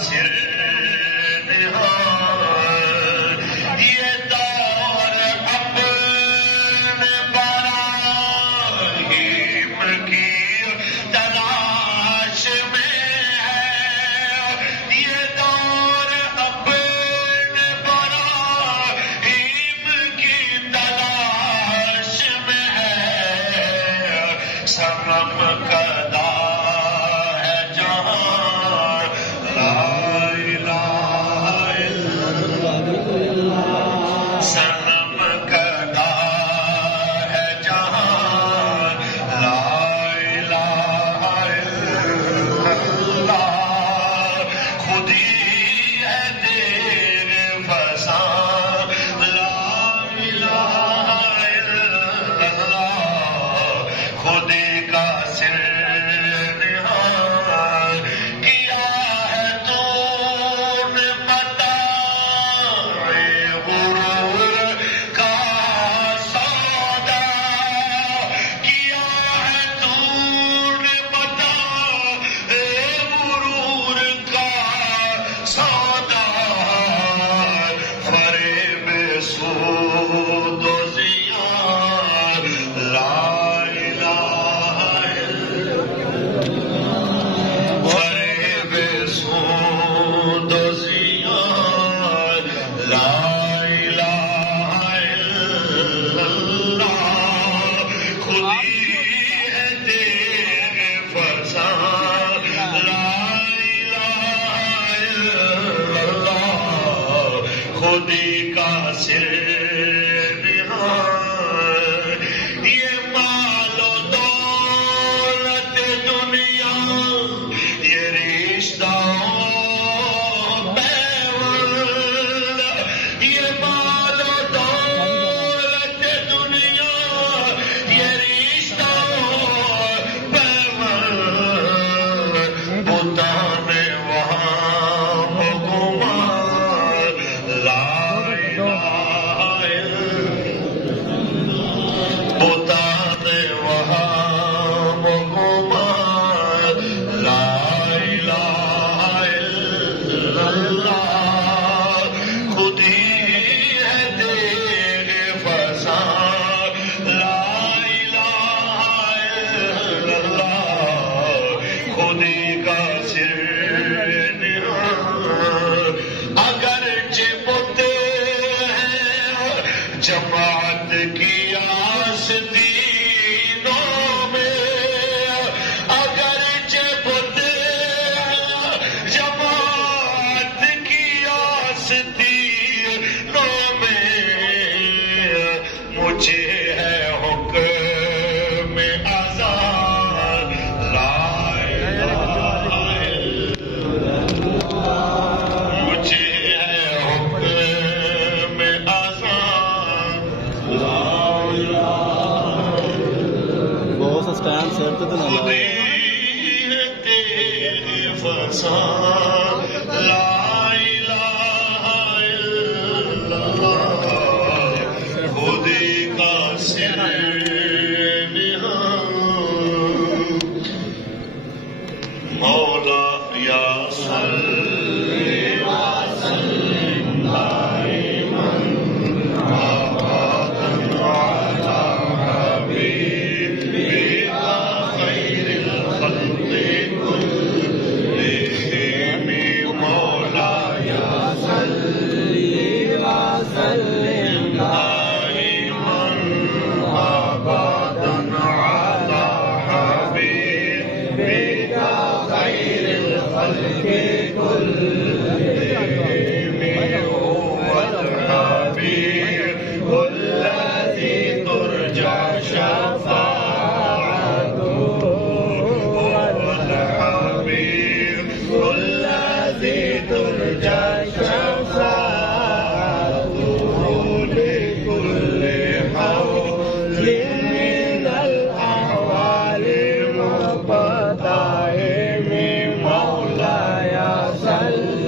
سر نہاد یہ دور اپنے براہیم کی تلاش میں ہے یہ دور اپنے براہیم کی تلاش میں ہے سنم کدا ہے جہاں لا الہ الا اللہ سنم کدا ہے جہاں لا الہ الا اللہ خودی ہے دیر فسان لا الہ الا اللہ خودی کا سر نہاد کیا ہے تو نے متاع غرور کا سودا کیا ہے تو نے متاع غرور کا سودا فریب سود و زیان لا الہ الا فریب سود و زیان لا الہ الا اللہ خودی ہے تیرے فرزان لا الہ الا اللہ خودی کا سر نہاد یہ مال و دولت دنیا یہ رشتہ پیول یہ مال و دولت دنیا یہ رشتہ پیول بتانے وہاں حکومت لا الہ الا بتانے وہاں حکومت لا الہ الا اللہ خودی ہے تیرے فسان لا الہ الا اللہ خودی کا سر نہاد اگرچہ بت ہیں جماعت کی آس دینوں میں اگرچہ بت ہیں جماعت کی آس دینوں میں مجھے ہے حکم آزاد لا الہ الا مجھے ہے حکم آزاد لا الہ بہت سا اسٹینڈ سر تو نہ خودی ہے تیرے فسان لا الہ الا اللہ خودی کا سر نہاد مولا یا صلی وسلم دائما ابدا علی حبیبک خیر الخلق كلهم مولا یا صلی وسلم دائما ابدا علی حبیبک خیر الخلق كلهم هو الحبيب الذي ترجى شفاعته هو الحبيب الذي ترجى شفاعته لكل حول من الأحوال مقتحم مولاي صل